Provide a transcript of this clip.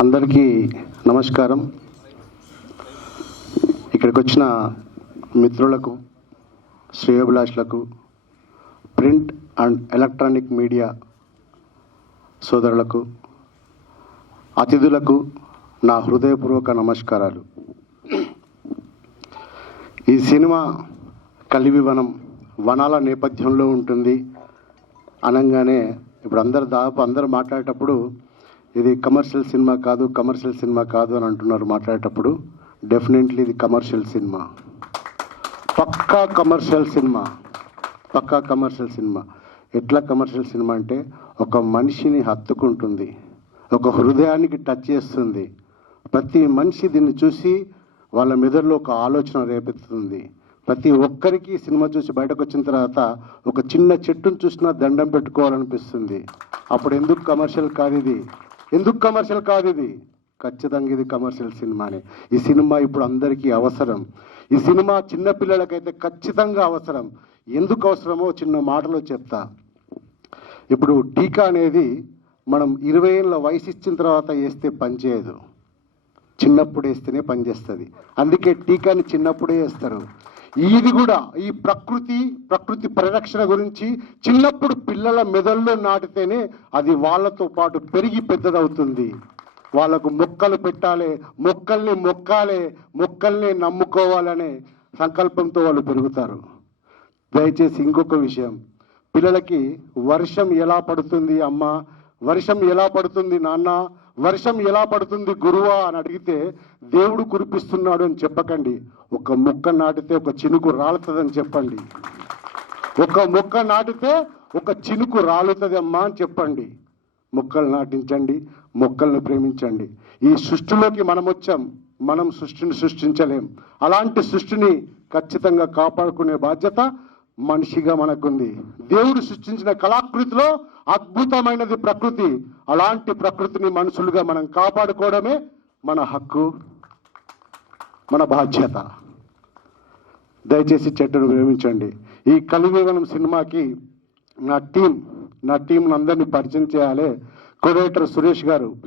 అందరికీ నమస్కారం. ఇక్కడికి వచ్చిన మిత్రులకు, శ్రేయోభిలాషులకు, ప్రింట్ అండ్ ఎలక్ట్రానిక్ మీడియా సోదరులకు, అతిథులకు నా హృదయపూర్వక నమస్కారాలు. ఈ సినిమా కలివివనం వనాల నేపథ్యంలో ఉంటుంది అనగానే ఇప్పుడు అందరూ మాట్లాడేటప్పుడు ఇది కమర్షియల్ సినిమా కాదు అని అంటున్నారు. మాట్లాడేటప్పుడు డెఫినెట్లీ ఇది కమర్షియల్ సినిమా, పక్కా కమర్షియల్ సినిమా. ఎట్లా కమర్షియల్ సినిమా అంటే ఒక మనిషిని హత్తుకుంటుంది, ఒక హృదయానికి టచ్ చేస్తుంది. ప్రతి మనిషి దీన్ని చూసి వాళ్ళ మెదడులో ఒక ఆలోచన రేపెత్తుతుంది. ప్రతి ఒక్కరికి సినిమా చూసి బయటకు వచ్చిన తర్వాత ఒక చిన్న చెట్టును చూసినా దండం పెట్టుకోవాలనిపిస్తుంది. అప్పుడు ఎందుకు కమర్షియల్ కాదు ఇది? ఖచ్చితంగా ఇది కమర్షియల్ సినిమానే. ఈ సినిమా ఇప్పుడు అందరికీ అవసరం. ఈ సినిమా చిన్నపిల్లలకైతే ఖచ్చితంగా అవసరం. ఎందుకు అవసరమో చిన్న మాటలో చెప్తా. ఇప్పుడు టీకా అనేది మనం 20 ఏళ్ళ వయసు ఇచ్చిన తర్వాత వేస్తే పనిచేయదు, చిన్నప్పుడు వేస్తేనే పనిచేస్తుంది. అందుకే టీకాని చిన్నప్పుడే వేస్తారు. ఇది కూడా ఈ ప్రకృతి పరిరక్షణ గురించి చిన్నప్పుడు పిల్లల మెదడులో నాటితేనే అది వాళ్ళతో పాటు పెరిగి పెద్దదవుతుంది. వాళ్ళకు మొక్కలు పెట్టాలి, మొక్కల్ని నమ్ముకోవాలనే సంకల్పంతో వాళ్ళు పెరుగుతారు. దయచేసి ఇంకొక విషయం, పిల్లలకి వర్షం ఎలా పడుతుంది అమ్మ, వర్షం ఎలా పడుతుంది నాన్న, వర్షం ఎలా పడుతుంది గురువా అని అడిగితే దేవుడు కురిపిస్తున్నాడు అని చెప్పకండి. ఒక మొక్క నాటితే ఒక చినుకు రాలుతుందని చెప్పండి. ఒక మొక్క నాటితే ఒక చినుకు రాలుతుంది అమ్మా అని చెప్పండి. మొక్కలు నాటించండి, మొక్కలను ప్రేమించండి. ఈ సృష్టిలోకి మనం వచ్చాం, మనం సృష్టిని సృష్టించలేం. అలాంటి సృష్టిని ఖచ్చితంగా కాపాడుకునే బాధ్యత మనిషిగా మనకుంది. దేవుడు సృష్టించిన కళాకృతిలో అద్భుతమైనది ప్రకృతి. అలాంటి ప్రకృతిని మనుషులుగా మనం కాపాడుకోవడమే మన హక్కు, మన బాధ్యత. దయచేసి చెట్టును ప్రేమించండి. ఈ కలివివనం సినిమాకి నా టీం అందరినీ పరిచయం చేయాలి. కోఆర్డినేటర్ సురేష్ గారు.